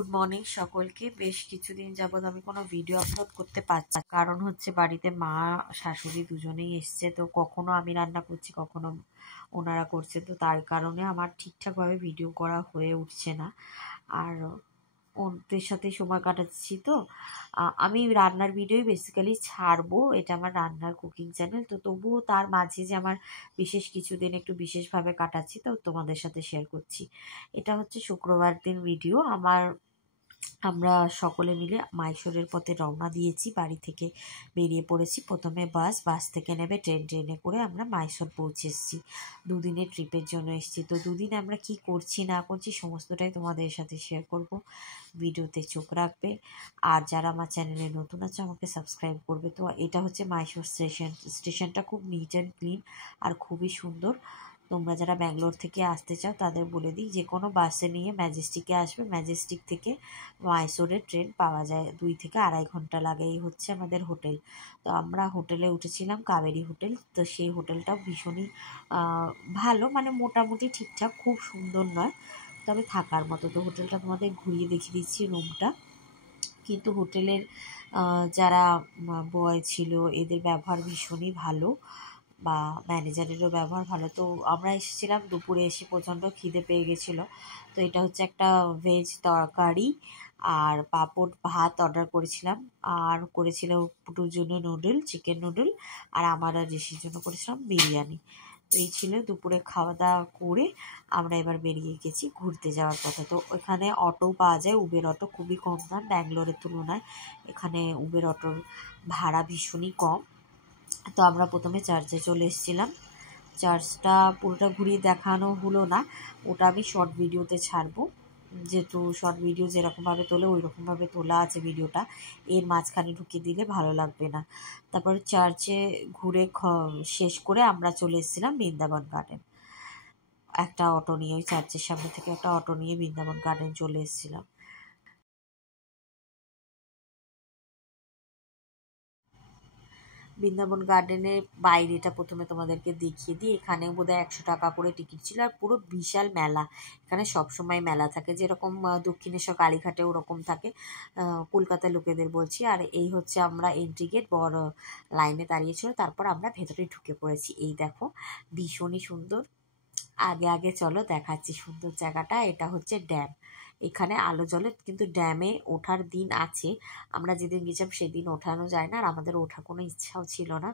Good morning সকলকে। বেশ কিছুদিন যাবত আমি কোনো ভিডিও আপলোড করতে পারছি না, কারণ হচ্ছে বাড়িতে মা শাশুড়ি দুজনেই এসছে, তো কখনো আমি রান্না করছি কখনো ওনারা করছে, তো তার কারণে আমার ঠিকঠাকভাবে ভিডিও করা হয়ে উঠছে না। আর ওদের সাথে সময় কাটাচ্ছি, তো আমি রান্নার ভিডিওই বেসিক্যালি ছাড়বো। এটা আমার রান্নার কুকিং চ্যানেল, তো তবুও তার মাঝে যে আমার বিশেষ কিছুদিন একটু বিশেষভাবে কাটাচ্ছি, তো তোমাদের সাথে শেয়ার করছি। এটা হচ্ছে শুক্রবার দিন ভিডিও। আমরা সকলে মিলে মাইশোরের পথে রওনা দিয়েছি, বাড়ি থেকে বেরিয়ে পড়েছি। প্রথমে বাস থেকে নেবে ট্রেনে করে আমরা মাইশোর পৌঁছে এসেছি। দুদিনের ট্রিপের জন্য এসেছি, তো দুদিন আমরা কি করছি না করছি সমস্তটাই তোমাদের সাথে শেয়ার করব। ভিডিওতে চোখ রাখবে, আর যারা আমার চ্যানেলে নতুন আছে আমাকে সাবস্ক্রাইব করবে। তো এটা হচ্ছে মাইশোর স্টেশনটা খুব নিট অ্যান্ড ক্লিন আর খুবই সুন্দর। তোমরা যারা ব্যাঙ্গালোর থেকে আসতে চাও তাদের বলে দিই, যে কোনো বাসে নিয়ে ম্যাজেস্টিকে আসবে। ম্যাজেস্টিক থেকে মাইসোরের ট্রেন পাওয়া যায়, 2 থেকে 2.5 ঘন্টা লাগে। এই হচ্ছে আমাদের হোটেল। তো আমরা হোটেলে উঠেছিলাম, কাবেরী হোটেল। তো সেই হোটেলটাও ভীষণই ভালো, মানে মোটামুটি ঠিকঠাক, খুব সুন্দর নয়, তবে থাকার মতো। তো হোটেলটা তোমাদের ঘুরিয়ে দেখিয়ে দিচ্ছি রুমটা। কিন্তু হোটেলের যারা বয় ছিল এদের ব্যবহার ভীষণই ভালো, বা ম্যানেজারেরও ব্যবহার ভালো। তো আমরা এসেছিলাম দুপুরে, এসে প্রচণ্ড খিদে পেয়ে গেছিলো। তো এটা হচ্ছে একটা ভেজ তরকারি আর পাঁপড় ভাত অর্ডার করেছিলাম, আর করেছিল পুটুর জন্য নুডল, চিকেন নুডল, আর আমার আর ঋষির জন্য করেছিলাম বিরিয়ানি। তো এই ছিল দুপুরে খাওয়া দাওয়া করে আমরা এবার বেরিয়ে গেছি ঘুরতে যাওয়ার কথা। তো ওখানে অটো পাওয়া যায়, উবের অটো, খুবই কম দাম ব্যাঙ্গালোরের তুলনায়। এখানে উবের অটোর ভাড়া ভীষণই কম। তো আমরা প্রথমে চার্চে চলে এসেছিলাম। চার্চটা পুরোটা ঘুরিয়ে দেখানো হলো না, ওটা আমি শর্ট ভিডিওতে ছাড়বো, যেহেতু শর্ট ভিডিও যেরকমভাবে তোলে ওই রকমভাবে তোলা আছে ভিডিওটা, এর মাঝখানে ঢুকিয়ে দিলে ভালো লাগবে না। তারপর চার্চে ঘুরে শেষ করে আমরা চলে এসেছিলাম বৃন্দাবন গার্ডেন। একটা অটো নিয়ে, ওই চার্চের সামনে থেকে একটা অটো নিয়ে বৃন্দাবন গার্ডেন চলে এসেছিলাম। বৃন্দাবন গার্ডেনের বাইরেটা প্রথমে তোমাদেরকে দেখিয়ে দিই। এখানে বোধহয় 100 টাকা করে টিকিট ছিল, আর পুরো বিশাল মেলা। এখানে সবসময় মেলা থাকে, যেরকম দক্ষিণেশ্বর কালীঘাটে ওরকম থাকে, কলকাতার লোকেদের বলছি। আর এই হচ্ছে আমরা এন্ট্রি গেট, বড় লাইনে দাঁড়িয়েছিল, তারপর আমরা ভেতরে ঢুকে পড়েছি। এই দেখো, ভীষণই সুন্দর। আগে আগে চলো দেখাচ্ছি সুন্দর জায়গাটা। এটা হচ্ছে ড্যাম, এখানে আলো জ্বলে, কিন্তু ড্যামে ওঠার দিন আছে। আমরা যেদিন গেছিলাম সেদিন ওঠানো যায় না, আর আমাদের ওঠার কোনো ইচ্ছাও ছিল না,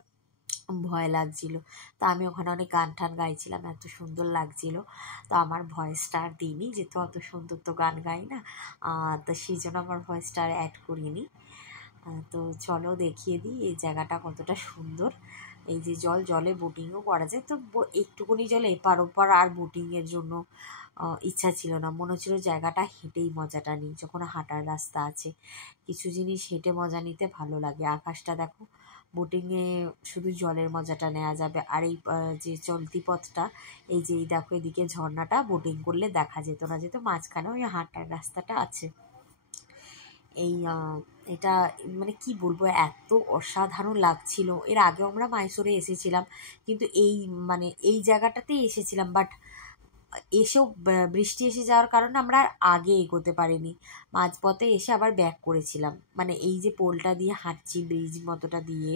ভয় লাগছিল। তো আমি ওখানে অনেক গান টান গাইছিলাম, এত সুন্দর লাগছিল। তো আমার ভয়েসটা আর দিইনি, যেহেতু অত সুন্দর তো গান গাই না, তো সেই জন্য আমার ভয়েসটা আর অ্যাড করিনি। তো চলো দেখিয়ে দিই এই জায়গাটা কতটা সুন্দর। এই যে জলে বোটিংও করা যায়। তো একটুকুনি জলে এপার ওপার, আর বোটিংয়ের জন্য ইচ্ছা ছিল না, মনে হচ্ছিল জায়গাটা হেঁটেই মজাটা নিই, যখন হাঁটার রাস্তা আছে। কিছু জিনিস হেঁটে মজা নিতে ভালো লাগে। আকাশটা দেখো, বোটিংয়ে শুধু জলের মজাটা নেওয়া যাবে। আর এই যে চলতি পথটা, এই যে এই দেখো, এদিকে ঝর্ণাটা বোটিং করলে দেখা যেত না, যেহেতু মাঝখানে ওই হাঁটার রাস্তাটা আছে। এটা মানে কি বলবো, এত অসাধারণ লাগছিল। এর আগেও আমরা মাইসোরে এসেছিলাম, কিন্তু এই জায়গাটাতেই এসেছিলাম, বাট এসেও বৃষ্টি এসে যাওয়ার কারণে আমরা আর আগে এগোতে পারিনি। মাঝপথে এসে আবার ব্যাক করেছিলাম, মানে এই যে পোলটা দিয়ে হাঁটছি, ব্রিজ মতোটা দিয়ে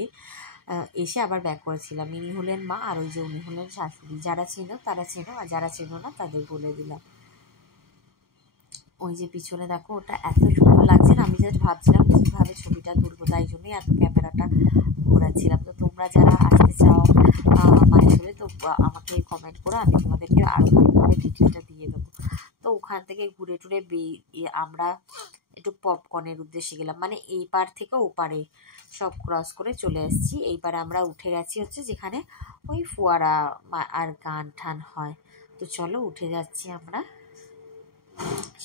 এসে আবার ব্যাক করেছিলাম। ইনি হলেন মা, আর ওই যে উনি হলেন শাশুড়ি। যারা চেনো তারা চেনো, আর যারা চেনো না তাদের বলে দিলাম। ওই যে পিছনে দেখো, ওটা এত সুন্দর লাগছে না, আমি জাস্ট ভাবছিলাম কীভাবে ছবিটা তুলবো, তাই জন্যই এত ক্যামেরাটা ঘোরাচ্ছিলাম। তো তোমরা যারা আসতে চাও মাইসোরে, তো আমাকে কমেন্ট করো, আমি তোমাদেরকে আরও ভালোভাবে ডিটেলটা দিয়ে দেবো। তো ওখান থেকে ঘুরে টুরে আমরা একটু পপকর্নের উদ্দেশ্যে গেলাম, মানে এই পার থেকে ও পারে সব ক্রস করে চলে এসেছি। এইবারে আমরা উঠে গেছি হচ্ছে যেখানে ওই ফোয়ারা আর গান টান হয়। তো চলো উঠে যাচ্ছি আমরা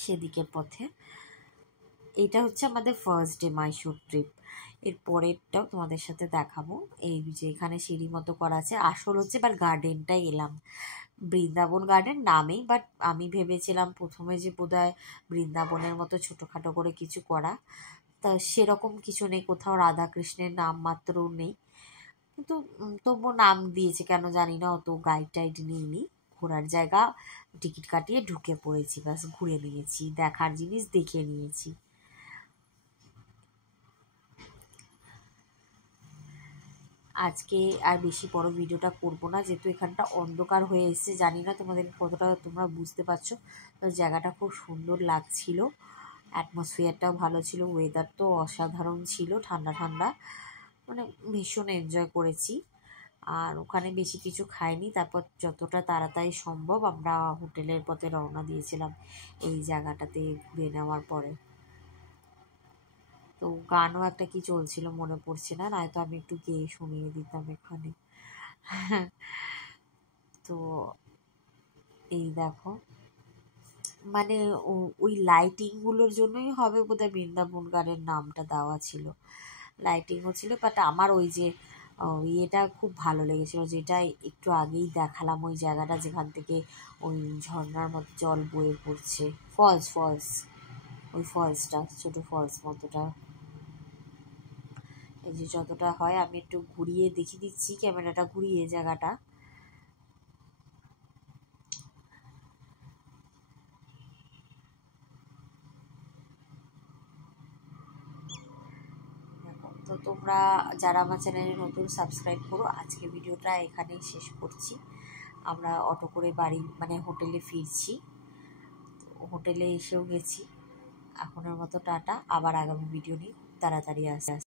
সেদিকের পথে। এইটা হচ্ছে আমাদের ফার্স্ট ডে মাইসোর ট্রিপ। এর পরেরটাও তোমাদের সাথে দেখাবো। এই যে এখানে সিঁড়ি মতো করা আছে, আসল হচ্ছে এবার গার্ডেনটাই এলাম। বৃন্দাবন গার্ডেন নামেই, বাট আমি ভেবেছিলাম প্রথমে যে বোধহয় বৃন্দাবনের মতো ছোটোখাটো করে কিছু করা, তা সেরকম কিছু নেই, কোথাও রাধাকৃষ্ণের নাম মাত্রও নেই। কিন্তু তবুও নাম দিয়েছে কেন জানি না, অত গাইড টাইড নিইনি। ঘোরার জায়গা, টিকিট কাটিয়ে ঢুকে পড়েছি, ব্যাস ঘুরে নিয়েছি, দেখার জিনিস দেখে নিয়েছি। আজকে আর বেশি বড় ভিডিওটা করব না, যেহেতু এখানটা অন্ধকার হয়ে এসেছে। জানি না তোমাদের কতটা তোমরা বুঝতে পারছো, তো জায়গাটা খুব সুন্দর লাগছিল, অ্যাটমসফিয়ারটাও ভালো ছিল, ওয়েদার তো অসাধারণ ছিল, ঠান্ডা ঠান্ডা, মানে ভীষণ এনজয় করেছি। আর ওখানে বেশি কিছু খাইনি, তারপর যতটা তাড়াতাড়ি সম্ভব আমরা হোটেলের পথে রওনা দিয়েছিলাম এই জায়গাটাতে ঘুরে নেওয়ার পরে। তো গানও একটা কি চলছিল মনে পড়ছে না, নয়তো আমি একটু গেয়ে শুনিয়ে দিতাম এখানে। তো এই দেখো, মানে ওই লাইটিংগুলোর জন্যই হবে বোধহয় বৃন্দাবন গানের নামটা দেওয়া ছিল, লাইটিংও ছিল। বাট আমার ওই যে ইয়েটা খুব ভালো লেগেছিল, যেটা একটু আগেই দেখালাম, ওই জায়গাটা যেখান থেকে ওই ঝর্ণার মতো জল বয়ে পড়ছে, ফলস, ওই ফলসটা, ছোট ফলস মতোটা। এই যে যতটা হয় আমি একটু ঘুরিয়ে দেখিয়ে দিচ্ছি, ক্যামেরাটা ঘুরিয়ে জায়গাটা। তো তোমরা যারা আমার চ্যানেলে নতুন, সাবস্ক্রাইব করো। আজকে ভিডিওটা এখানেই শেষ করছি। আমরা অটো করে বাড়ি মানে হোটেলে ফিরছি, হোটেলে এসেও গেছি। এখনের মতো টাটা, আবার আগামী ভিডিও নিয়ে তাড়াতাড়ি আসে।